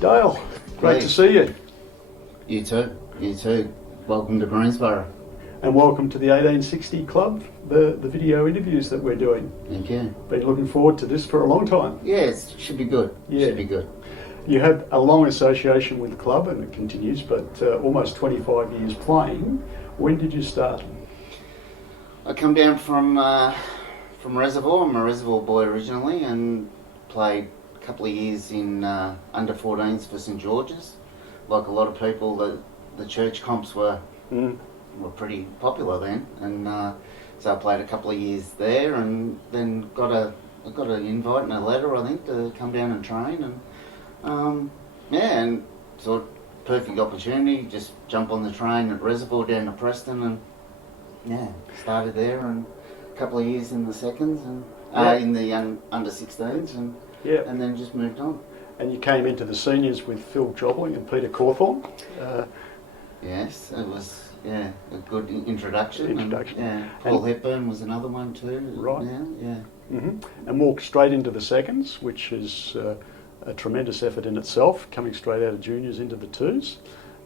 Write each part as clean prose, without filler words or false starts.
Dale, great to see you. You too. Welcome to Greensboro. And welcome to the 1860 Club, the video interviews that we're doing. Thank you. Been looking forward to this for a long time. Yes, should be good. Yeah. Should be good. You have a long association with the club and it continues, but almost 25 years playing. When did you start? I come down from Reservoir. I'm a Reservoir boy originally and played a couple of years in under 14s for St George's. Like a lot of people, the church comps were pretty popular then, and so I played a couple of years there, and then got an invite and a letter, I think, to come down and train, and and sort of perfect opportunity, just jump on the train at Reservoir down to Preston, and started there, and a couple of years in the seconds, and in the under 16s, and then just moved on. And you came into the seniors with Phil Jobling and Peter Cawthorne. Yes, it was a good introduction. And, Paul Hepburn was another one too. Right. Yeah. Mm-hmm. And walked straight into the seconds, which is a tremendous effort in itself, coming straight out of juniors into the twos,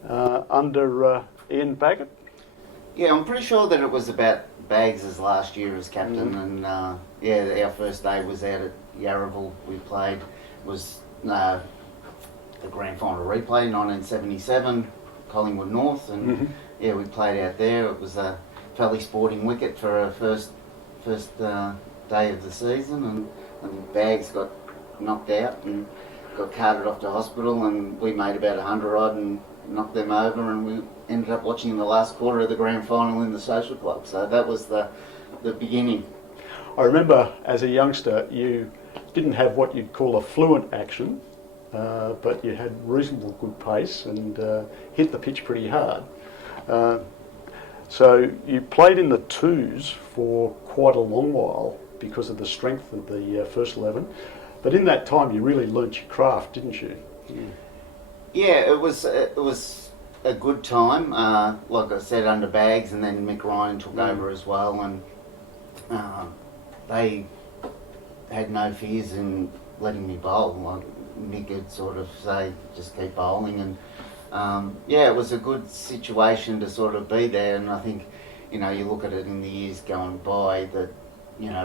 under Ian Baggett. Yeah, I'm pretty sure that it was about Baggs' last year as captain, and our first day was out at Yarraville. We played was the grand final replay, 1977. Collingwood North, and we played out there. It was a fairly sporting wicket for our first day of the season, and Bags got knocked out and got carted off to hospital, and we made about 100 odd and knocked them over, and we ended up watching the last quarter of the grand final in the social club. So that was the beginning. I remember as a youngster you didn't have what you'd call a fluent action, but you had reasonable good pace and hit the pitch pretty hard. So you played in the twos for quite a long while because of the strength of the first 11. But in that time you really learnt your craft, didn't you? Yeah, it was a good time. Like I said, under Baggs, and then Mick Ryan took over as well, and they had no fears in letting me bowl. Like Mick would sort of say, just keep bowling, and it was a good situation to sort of be there. And I think, you look at it in the years going by, that,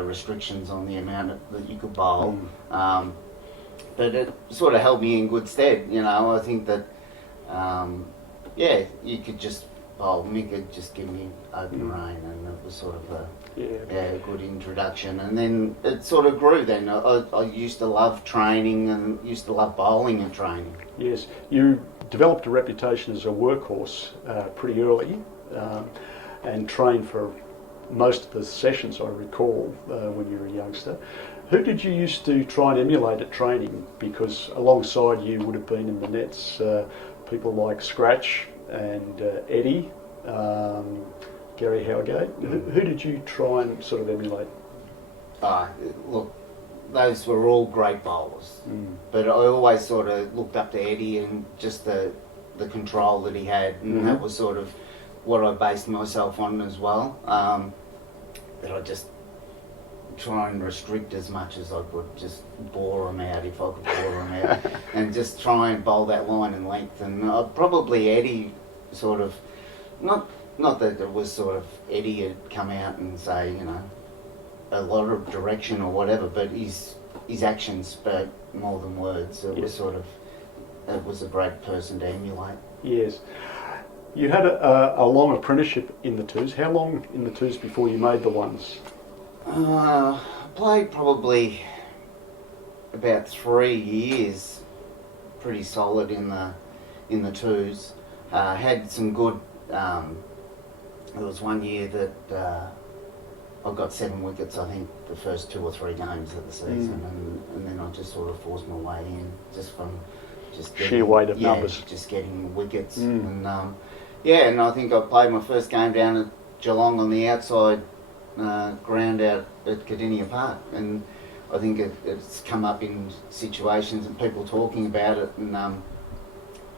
restrictions on the amount that you could bowl, but it sort of held me in good stead. I think that, you could just bowl. Mick could just give me open rein, and it was sort of a good introduction. And then it sort of grew then. I used to love training and used to love bowling and training. Yes, you developed a reputation as a workhorse pretty early, and trained for most of the sessions, I recall, when you were a youngster. Who did you used to try and emulate at training? Because alongside you would have been in the nets people like Scratch and Eddie, Gary Howgate. Who did you try and sort of emulate? Look, those were all great bowlers, but I always sort of looked up to Eddie and just the control that he had, and that was sort of what I based myself on as well. That I just try and restrict as much as I could, just bore them out if I could bore them out, and just try and bowl that line and length. And probably Eddie sort of, not that it was sort of Eddie had come out and say, a lot of direction or whatever, but his actions spoke more than words. It was sort of, it was a great person to emulate. Yes. You had a long apprenticeship in the twos. How long in the twos before you made the ones? I played probably about 3 years, pretty solid in the twos. Had some good. There was one year that I got 7 wickets, I think, the first 2 or 3 games of the season, and then I just sort of forced my way in, just from getting, sheer weight of numbers, just getting wickets, and and I think I played my first game down at Geelong on the outside ground out at Cardinia Park, and I think it's come up in situations and people talking about it, and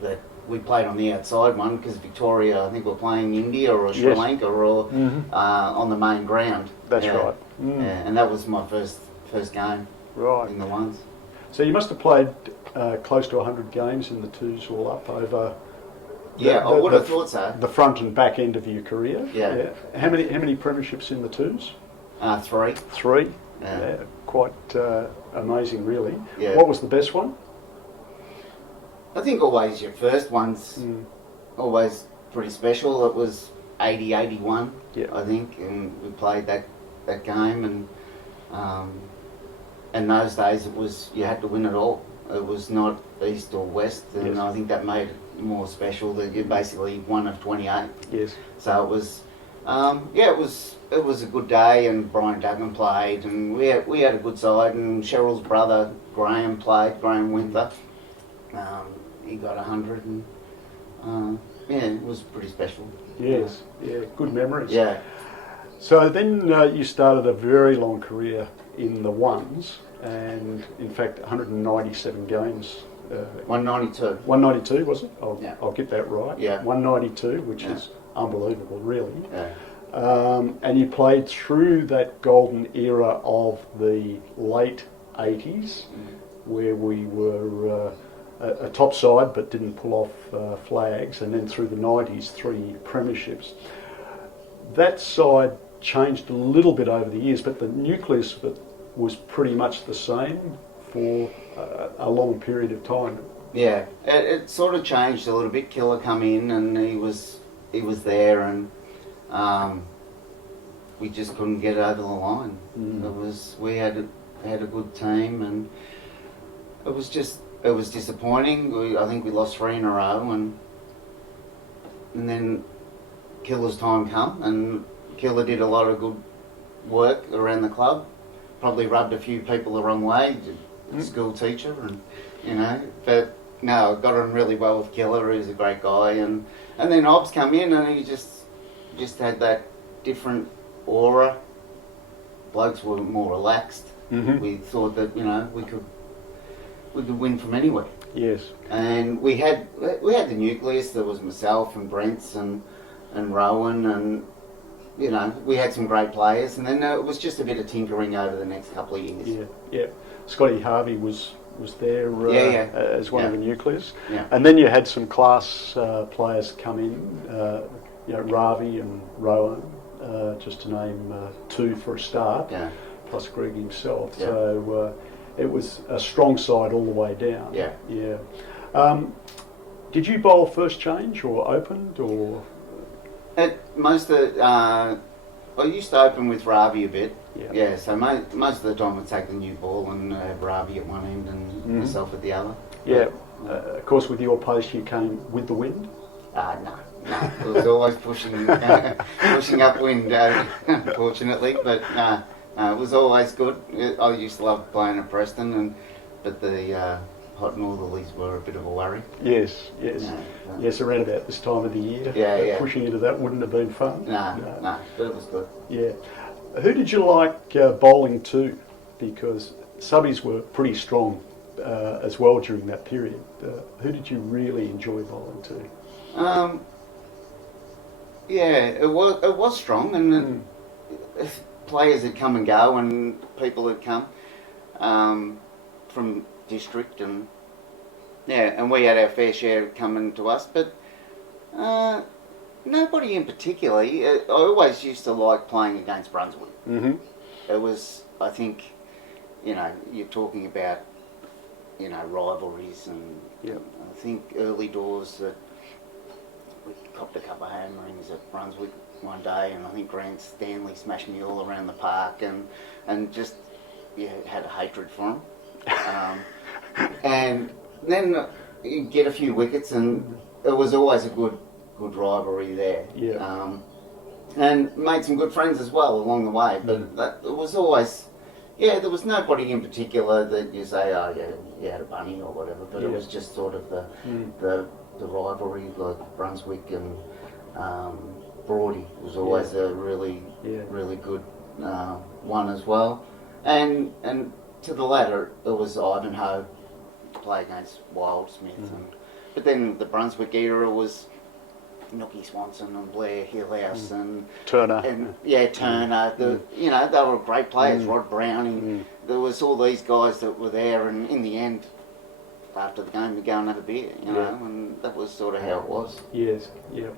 that we played on the outside one because Victoria, I think we're playing India or Sri Lanka or on the main ground. That's right. Yeah, and that was my first game in the ones. So you must have played close to 100 games in the twos all up over. Yeah, I would have thought so. The front and back end of your career. Yeah. How many premierships in the twos? 3. 3. Yeah. Quite amazing, really. Yeah. What was the best one? I think always your first one's always pretty special. It was 80-81, I think, and we played that game, and those days it was you had to win it all. It was not east or west, and I think that made it more special that you basically one of 28. Yes. So it was, it was a good day, and Brian Duggan played, and we had a good side, and Cheryl's brother Graham played, Graham Winther. He got 100, and it was pretty special. Yes, yeah, good memories. Yeah. So then you started a very long career in the ones, and in fact 197 games. 192. 192 was it? Yeah. I'll get that right. Yeah. 192, which is unbelievable, really. Yeah. And you played through that golden era of the late 80s, where we were a top side but didn't pull off flags, and then through the 90s, 3 premierships. That side changed a little bit over the years, but the nucleus of it was pretty much the same for a long period of time. Yeah, it sort of changed a little bit. Killer come in, and he was there, and we just couldn't get over the line. We had a good team, and it was disappointing. I think we lost 3 in a row, and then Killer's time come, and Killer did a lot of good work around the club. Probably rubbed a few people the wrong way. School teacher, and but no, I got on really well with Killer. He's a great guy, and then Obs come in, and he just had that different aura. Blokes were more relaxed. We thought that we could win from anywhere. Yes. And we had the nucleus. There was myself and Brents and Rowan, and we had some great players. And then it was just a bit of tinkering over the next couple of years. Yeah, yeah. Scotty Harvey was there as one of the nucleus. Yeah. And then you had some class players come in, Ravi and Rowan, just to name 2 for a start, plus Greg himself. Yeah. So it was a strong side all the way down. Yeah. Yeah. Did you bowl first change or opened or? I used to open with Ravi a bit. Yeah. So most of the time I'd take the new ball and have Ravi at one end and myself at the other. Yeah. Of course, with your post, you came with the wind. No. It was always pushing upwind, fortunately. But it was always good. I used to love playing at Preston, but the hot northerlies were a bit of a worry. Yes. Yes, around about this time of the year. Yeah. Pushing into that wouldn't have been fun. No, but it was good. Yeah. Who did you like bowling to? Because subbies were pretty strong as well during that period. Who did you really enjoy bowling to? It was strong, and players had come and go, and people had come from district, and we had our fair share coming to us, but nobody in particular. I always used to like playing against Brunswick. It was, I think, you're talking about, rivalries, and I think early doors that we copped a couple of hammerings at Brunswick one day, and I think Grant Stanley smashed me all around the park, and just had a hatred for him. And then you get a few wickets, and it was always a good rivalry there. Yeah. And made some good friends as well along the way. But it was always, there was nobody in particular that you say, you had a bunny or whatever. But it was just sort of the rivalry, like Brunswick and Broady was always a really good one as well. And to the latter, it was Ivanhoe to play against Wildsmith. But then the Brunswick era was Nookie Swanson and Blair Hillhouse and Turner. Turner. You know, they were great players. Rod Browning. There was all these guys that were there, and in the end, after the game, we go and have a beer. You know, and that was sort of how it was. Yes. Yeah.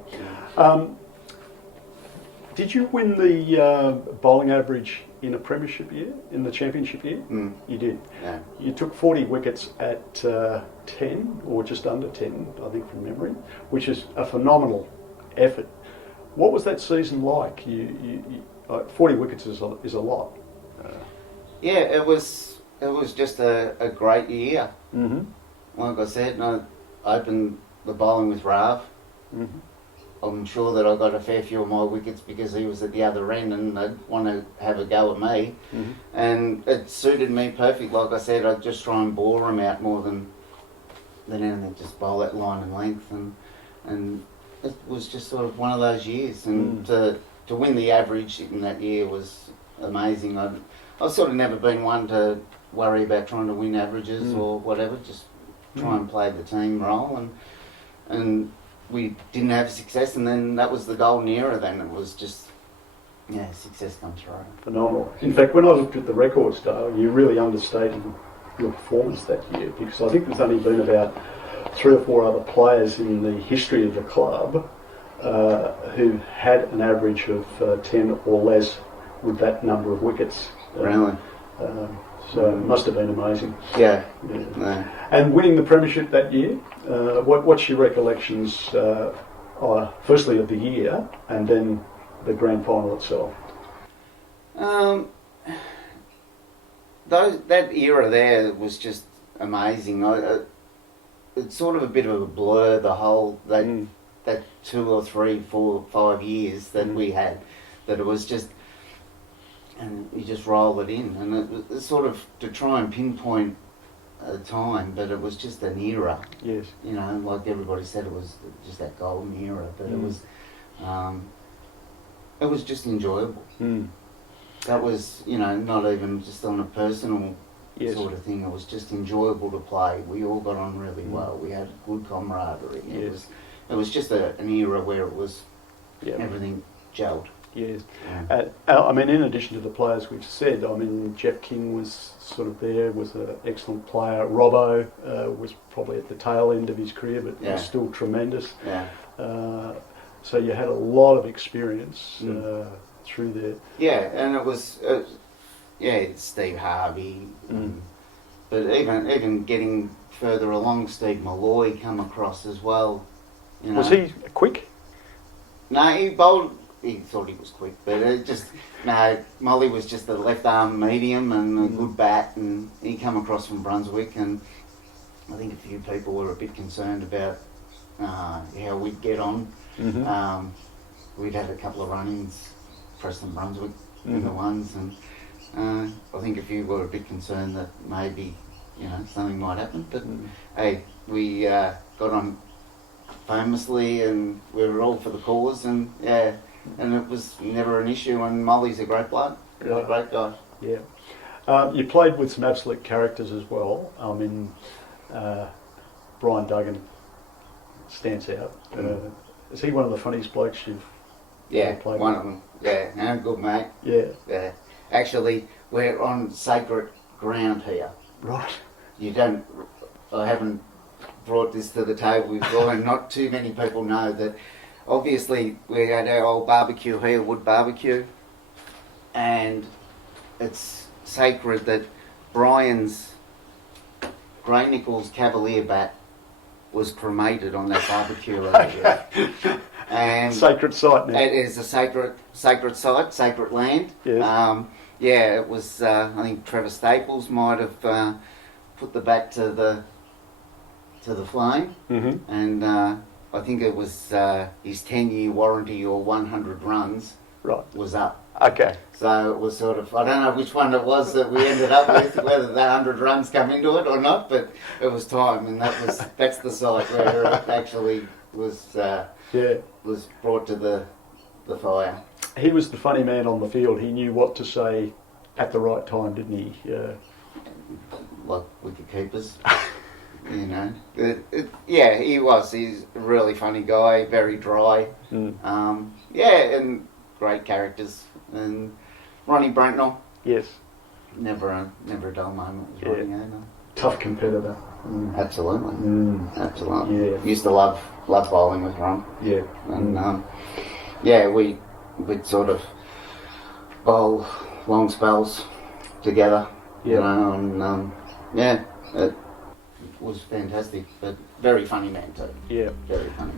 Did you win the bowling average in a premiership year, in the championship year? You did. Yeah. You took 40 wickets at 10, or just under 10, I think from memory, which is a phenomenal effort. What was that season like? 40 wickets is a lot. Yeah, it was just a great year. Mm-hmm. Like I said, I opened the bowling with Rav. Mm-hmm. I'm sure that I got a fair few of my wickets because he was at the other end and they'd want to have a go at me. Mm-hmm. And it suited me perfect. Like I said, I'd just try and bore him out more than anything, just bowl that line and length. And it was just sort of one of those years. And to win the average in that year was amazing. I've sort of never been one to worry about trying to win averages or whatever, just try and play the team role. And we didn't have success, and then that was the golden era then. It was just, success comes through. Phenomenal. In fact, when I looked at the records, Dale, you really understated your performance that year, because I think there's only been about 3 or 4 other players in the history of the club who had an average of 10 or less with that number of wickets. Really? So it must have been amazing. Yeah. And winning the Premiership that year, what's your recollections, firstly of the year and then the grand final itself? That era there was just amazing. It's sort of a bit of a blur, the whole, that 2 or 3, 4, 5 years that we had, that it was just, and you just roll it in, and it was sort of to try and pinpoint a time, but it was just an era. Yes. You know, like everybody said, it was just that golden era, but it was just enjoyable. That was, not even just on a personal sort of thing. It was just enjoyable to play. We all got on really well. We had good camaraderie. Yes. It was just an era where it was everything gelled. Yes. I mean, in addition to the players we've said, I mean, Jeff King was sort of there, was an excellent player. Robbo was probably at the tail end of his career, but was still tremendous. Yeah. So you had a lot of experience through there. Yeah, and it was, Steve Harvey. But even getting further along, Steve Malloy come across as well. Was he quick? No, he bowled. He thought he was quick, but Molly was just a left arm medium and a good bat, and he come across from Brunswick, and I think a few people were a bit concerned about how we'd get on. We'd had a couple of run-ins, Preston, Brunswick, in the ones, and I think a few were a bit concerned that maybe something might happen. But hey, we got on famously, and we were all for the cause, and it was never an issue. And Molly's a great bloke, a great guy. Yeah. You played with some absolute characters as well. I mean, Brian Duggan stands out. Is he one of the funniest blokes you've ever played with? One of them. Yeah, and good mate. Yeah. Actually, we're on sacred ground here. Right. I haven't brought this to the table before, and not too many people know that. Obviously, we had our old barbecue here, wood barbecue, and it's sacred that Brian's Grey Nichols Cavalier bat was cremated on that barbecue area. And sacred site now. It is a sacred site, sacred land. Yes. It was, I think Trevor Staples might have put the bat to the flame, and I think it was his 10-year warranty or 100 runs was up. Okay. So it was sort of, I don't know which one it was that we ended up with, whether the 100 runs come into it or not, but it was time, and that's the site where it actually was brought to the fire. He was the funny man on the field. He knew what to say at the right time, didn't he? Like wicket keepers. You know, yeah, he was. He's a really funny guy, very dry. Yeah, and great characters. And Ronnie Brentnell. Yes. Never a dull moment with Ronnie. No. Tough competitor. Absolutely. Absolutely. Yeah. Used to love bowling with Ron. Yeah. And yeah, we'd sort of bowl long spells together. Yeah. You know, and yeah, it was fantastic. But very funny man too. Yeah. Very funny.